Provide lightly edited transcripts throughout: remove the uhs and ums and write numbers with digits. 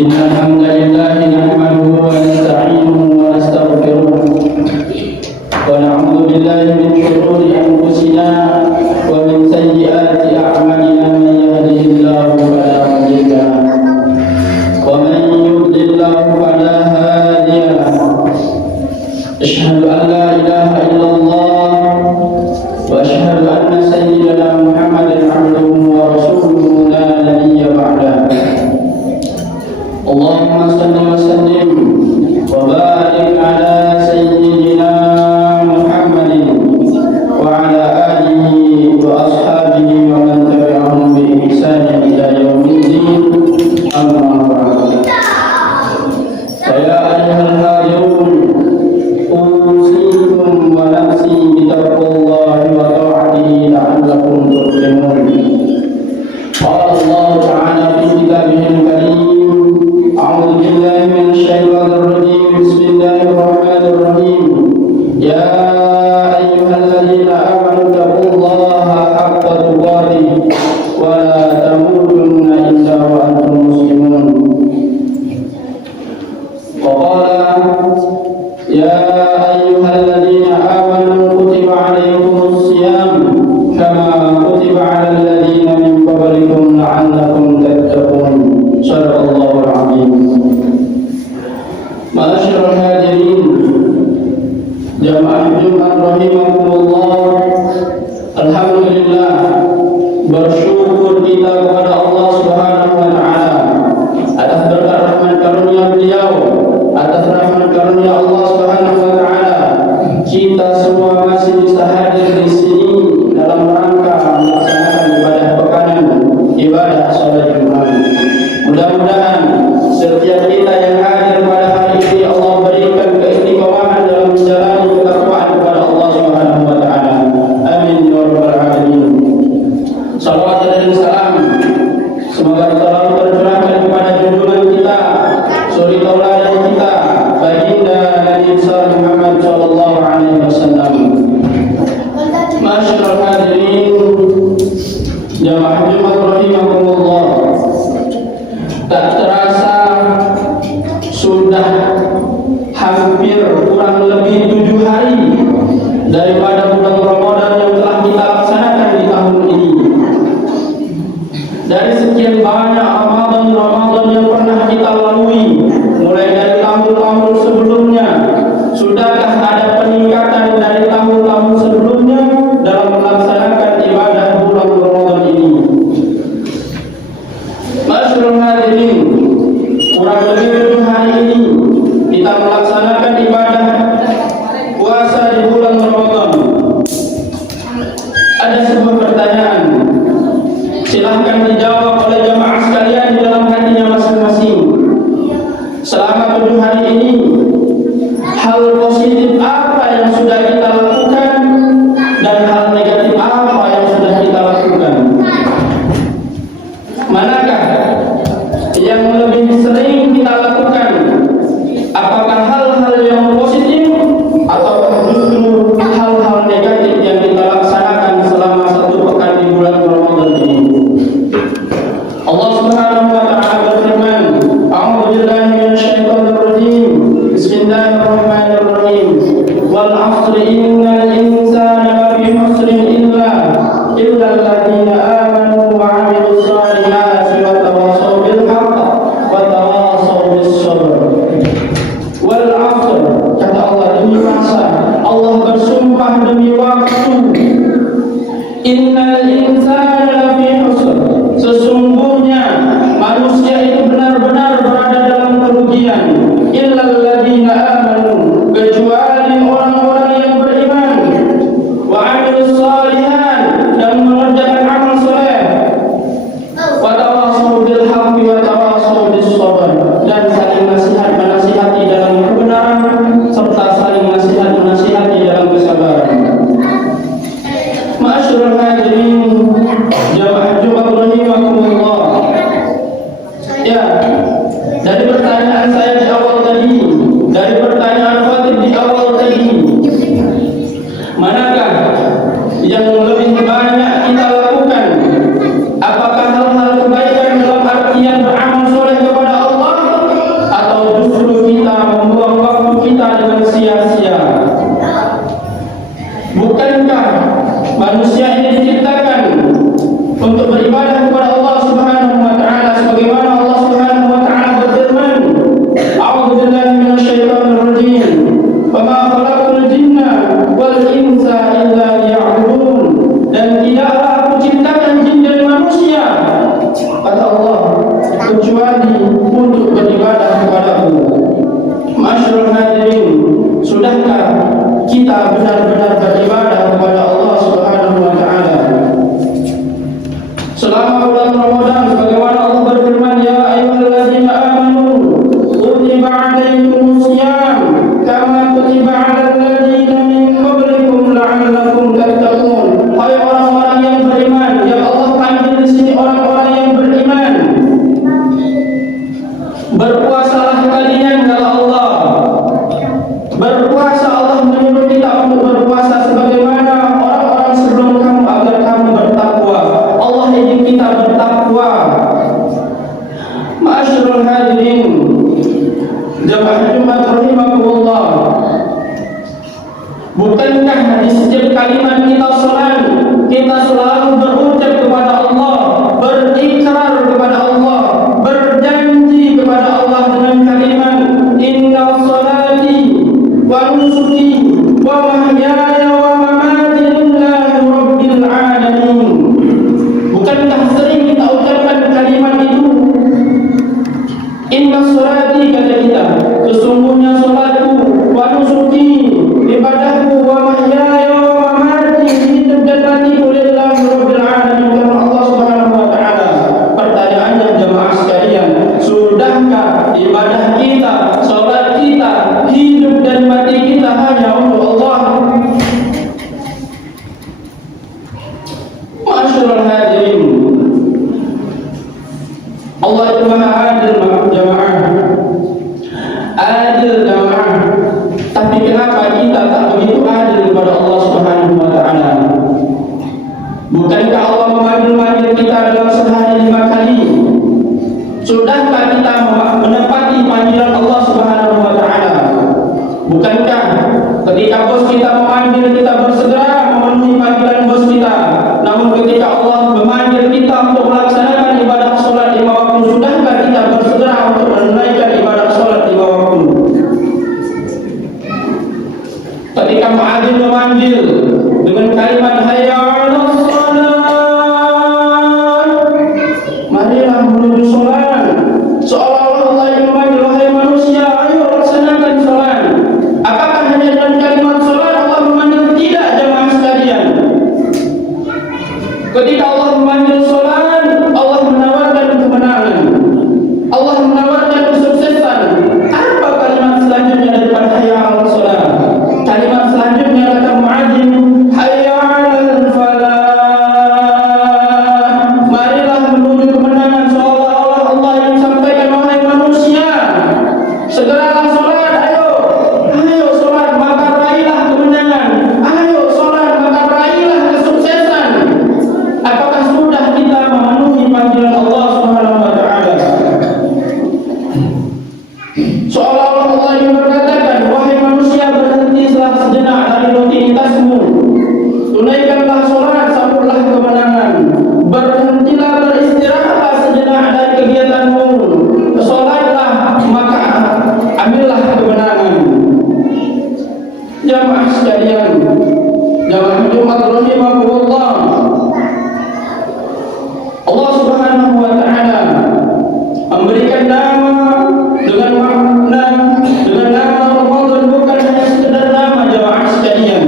إن الحمد لله نحمده ونستعينه ونستغفره ونعوذ بالله من شرور أنفسنا ومن سيئات أعمالنا من يهده الله فلا مضل له ومن يضلل الله فلا هادي له أشهد أن لا إله إلا الله وأشهد أن سيدنا محمدا عبده ورسوله لا نبي بعده اللهم صل وسلم وبارك على سيدنا محمد وعلى آله وأصحابه ومن تبعهم بإحسان إلى يوم الدين أما بعد فيا أيها الحاضرون أوصيكم ونفسي بتقوى الله وطاعته لعلكم تفلحون قال الله تعالى في كتابه الكريم أعوذ بالله من الشيطان الرجيم بسم الله الرحمن الرحيم يا أيها الذين آمنوا اتقوا الله حق تقاته ولا تموتن إلا وأنتم مسلمون وقال يا أيها الذين آمنوا كتب عليكم الصيام كما كتب على الذين من قبلكم لعلكم تتقون صدق الله العظيم. Ma'asyiral hadirin jamaah Jumat rahimakumullah, alhamdulillah bersyukur kita kepada Allah Subhanahu wa taala atas berkat rahmat karunia beliau, atas rahmat karunia Allah Subhanahu wa taala kita semua masih bisa hadir di sini dalam rangka melaksanakan ibadah pekanan, ibadah salat Jumat. Mudah-mudahan setiap kita yang hadir pada hari ini Allah berikan keistiqomahan dalam menjalani ketakwaan kepada Allah Subhanahu wa taala. Amin ya rabbal alamin. Salawat dan salam semoga selalu tercurahkan kepada junjungan kita, suri tauladan kita, baginda Nabi Muhammad sallallahu alaihi wasallam. Masyaallah hadirin jamaah Jumat rahimakumullah. Tak terasa sudah hampir kurang lebih 7 hari daripada bulan Ramadan yang telah kita laksanakan di tahun ini. Dari sekian banyak Ramadan yang pernah kita lalui mulai dari tahun-tahun sebelumnya, sudahkah ada peningkatan dari tahun-tahun sebelumnya dalam melaksanakan ibadah bulan Ramadan ini? Masyaallah hadirin, kurang lebih 7 hari ini kita melaksanakan ibadah puasa di bulan Ramadan. Ada sebuah pertanyaan, silahkan dijawab oleh jamaah sekalian di dalam hatinya masing-masing. Selama 7 hari ini, hal positif apa yang sudah kita lakukan dan hal negatif apa yang sudah kita lakukan? Manakah yang lebih sering kita lakukan? Apakah hal-hal yang positif atau justru hal-hal negatif yang kita laksanakan selama 1 pekan di bulan Ramadan ini? Allah Subhanahu wa taala berfirman, A'udzu billahi minasyaitonir rajim. Bismillahirrahmanirrahim. Wal 'ashri innal insana lafi khusrin illa alladziina aamanu wa 'amilus shaalihati wa tawassaw bil haqqi wa tawassaw bis sabr. Wal 'ashr, kata Allah, demi masa, Allah bersumpah demi waktu. Innal insana lafi khusr, sesungguhnya manusia itu benar-benar berada dalam kerugian. Illal ladzina amanu, kecuali orang-orang yang beriman, wa 'amilus shalihat, dan mengerjakan amal saleh, wa tawassaw bil haqqi wa tawassaw bis sabr, dan saling nasihat menasihati dalam kebenaran serta saling nasihat menasihati dalam kesabaran. Ma'asyiral hadirin jamaah Jumat rahimakumullah. Ya, dari pertanyaan saya di awal tadi, dari pertanyaan khatib di awal tadi, manakah yang lebih banyak kita lakukan? Apakah hal-hal kebaikan dalam artian beramal soleh kepada Allah Bukankah manusia ini diciptakan untuk beribadah kepada Allah Subhanahu wa taala sebagaimana Allah Subhanahu wa taala berfirman, A'udzu billahi minasyaitonir rajim. Wa ma khalaqtul jinna wal insa illa liya'budun. Dan tidaklah aku ciptakan jin dan manusia, kata Allah, kecuali untuk beribadah kepadaku. Masyarul hadirin, sudahkah kita benar-benar beribadah kepada Allah Subhanahu wa taala? Selama bulan Ramadan, sebagaimana Allah berfirman, ya ayyuhalladzina amanu kutiba 'alaikumus shiyam kama kutiba 'alal ladzina min qablikum la'allakum tattaqun. Hai orang-orang yang beriman, yang Allah panggil di sini orang-orang yang beriman, berpuasalah kalian kata Allah. Berpuasa, Allah menyuruh kita untuk berpuasa sebagaimana orang-orang sebelum kamu agar kamu bertakwa. Allah ingin kita bertakwa. Ma'asyiral hadirin, jamaah Jumat rahimakumullah. Bukankah di setiap kalimat kita salat, kita selalu berucap kepada Allah, berikrar kepada Allah, berjanji kepada Allah dengan kalimat inna salati wa nusuki wa mahyaya wa mamati lillahi rabbil alamin. Bukankah sering kita ucapkan kalimat itu? Inna salati, kata kita, sesungguhnya salatku, wa nusuki, ibadahku, wa mahyaya wa mamati, hidup dan matiku lillahi rabbil alamin, karena Allah Subhanahu wa taala. Pertanyaannya jemaah sekalian, sudahkah ibadah kita, salat kita, hidup dan mati kita hanya untuk Allah? Masyarul hadirin, Allah itu maha adil jemaah, adil jemaah. Tapi kenapa kita tak begitu adil kepada Allah Subhanahu wa taala? Bukankah Allah memanggil kita dalam sehari 5 kali? Sudahkah kita menepati panggilan Allah Subhanahu wa taala? Bukankah ketika bos kita memanggil kita bersegera memenuhi panggilan bos kita? Namun ketika Allah memanggil kita untuk melaksanakan ibadah salat 5 waktu, sudahkah kita bersegera untuk menunaikan ibadah salat 5 waktu? Ketika muadzin memanggil dengan kalimat hayya 'alas shalah, marilah menuju salat, seolah-olah Allah yang memanggil, wahai manusia, ayo laksanakan salat. Apakah hanya dengan kalimat salat Allah memanggil? Tidak jemaah sekalian. Ketika Allah memanggil salat, Allah menawarkan kemenangan, Allah menawarkan kesuksesan. Apa kalimat selanjutnya daripada hayya 'alas shalah? Kalimat selanjutnya kata muadzin, hayya 'alal falah, marilah menuju kemenangan, seolah-olah Allah yang sampaikan, wahai manusia, segeralah salat, ayo salat maka raihlah kemenangan, ayo salat maka raihlah kesuksesan. Apakah sudah kita memenuhi panggilan Allah Subhanahu wa taala? Seolah-olah Allah yang berkatakan, wahai manusia, berhentilah sejenak dari rutinitasmu, tunaikanlah salat, sambutlah kemenangan. Berhentilah, beristirahatlah sejenak dari kegiatanmu, salatlah maka ambillah kemenangan. Jamaah sekalian, jamaah Jumat rahimakumullah, Allah Subhanahu wa taala memberikan nama dengan makna, dengan nama Ramadan bukan hanya sekedar nama jemaah sekalian.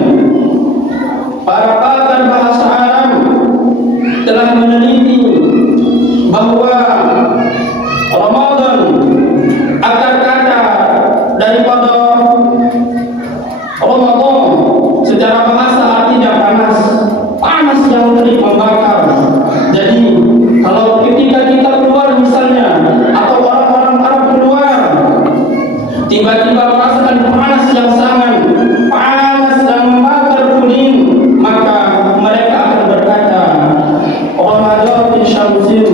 Para pakar bahasa Arab telah meneliti bahwa Ramadan, akar kata daripada Ramadan secara bahasa artinya panas, panas yang terik membakar. Jadi kalau ketika kita keluar misalnya, atau orang-orang Arab keluar, tiba-tiba merasakan panas yang sangat panas dan membakar kuning, maka mereka akan berkata, Ramadan syamsin,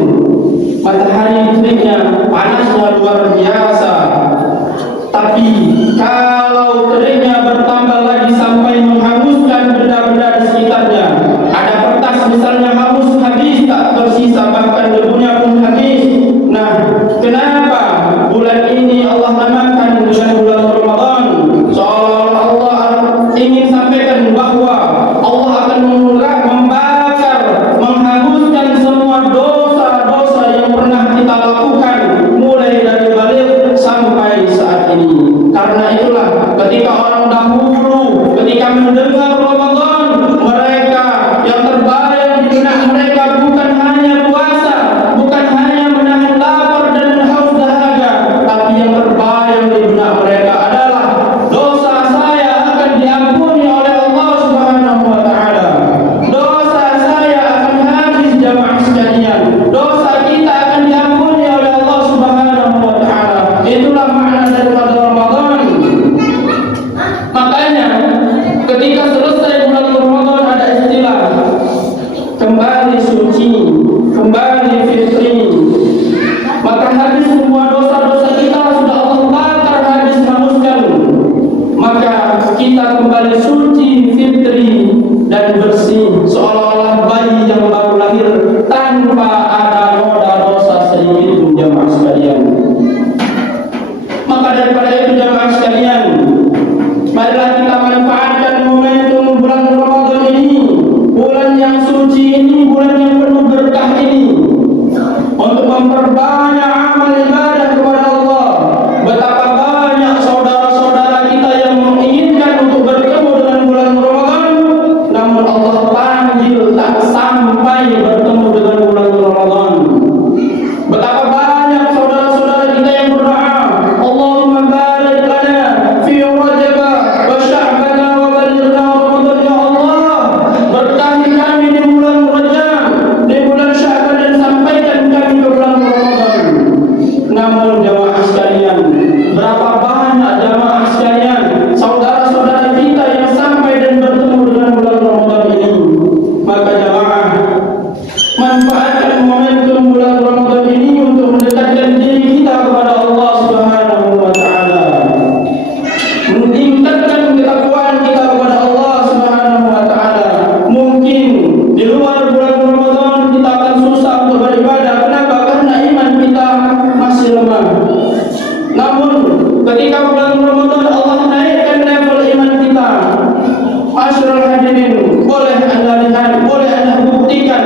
Ma'asyiral hadirin, boleh Anda lihat, boleh Anda buktikan,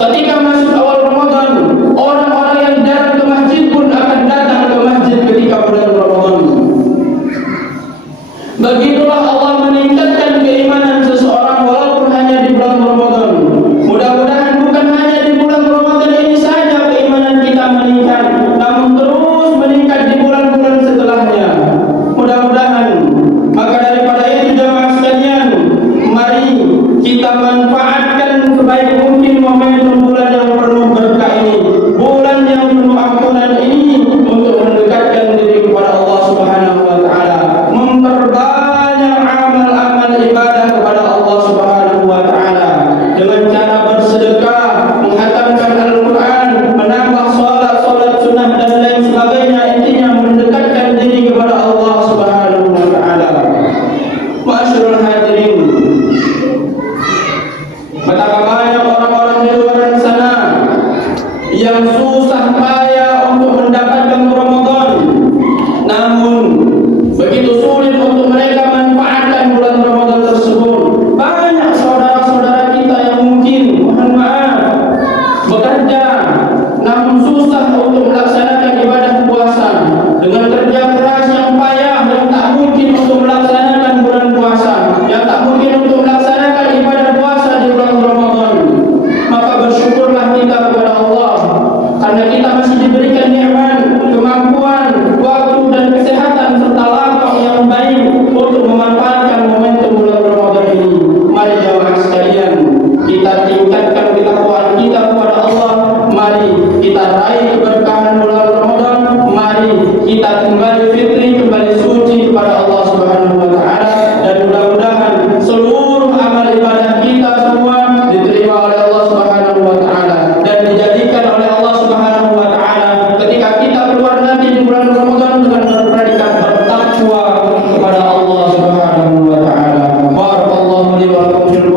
ketika masuk awal Ramadan, orang-orang yang jarang ke masjid pun akan datang ke masjid ketika bulan Ramadan. Begitulah Allah meningkatkan keimanan seseorang walaupun hanya di bulan Ramadan. Mudah-mudahan bukan hanya di bulan Ramadan ini saja keimanan kita meningkat, namun terus meningkat di bulan-bulan setelahnya. Mudah-mudahan. Maka daripada itu jemaah sekalian, mari kita manfaatkan sebaik mungkin momentum bulan yang penuh berkah ini, bulan yang penuh ampunan ini, untuk mendekatkan diri kepada Allah Subhanahu wa taala, memperbanyak amal-amal ibadah kepada Allah Subhanahu wa taala dengan cara bersedekah, menghatamkan Al-Qur'an, menambah salat sunnah dan lain sebagainya, intinya mendekatkan diri kepada Allah Subhanahu wa taala. Ma'asyiral hadirin, betapa banyak orang-orang di luar sana yang susah payah untuk mendapatkan Ramadan, namun begitu sulit untuk mereka manfaatkan bulan Ramadan tersebut. Banyak saudara-saudara kita yang mungkin, mohon maaf, bekerja namun susah untuk melaksanakan ibadah puasa, dengan kerja keras yang payah yang tak mungkin untuk melaksanakan bulan puasa, yang tak mungkin untuk melaksanakan ibadah puasa di bulan Ramadan. Maka bersyukurlah kita kepada Allah karena kita masih diberikan nikmat, kemampuan, waktu dan kesehatan serta lapang yang baik untuk memanfaatkan momentum bulan Ramadan ini. Mari jemaah sekalian, kita tingkatkan ketakwaan kita kepada Allah. Mari kita raih keberkahan bulan Ramadan. Mari kita kembali fitri, kembali suci kepada Allah Subhanahu wa taala, dan mudah-mudahan seluruh amal ibadah kita semua diterima oleh Allah Subhanahu wa taala dan dijadikan oleh Allah Subhanahu wa taala ketika kita keluar nanti di bulan Ramadan dengan berpredikat bertakwa kepada Allah Subhanahu wa taala. Barakallahu li wa lakum fil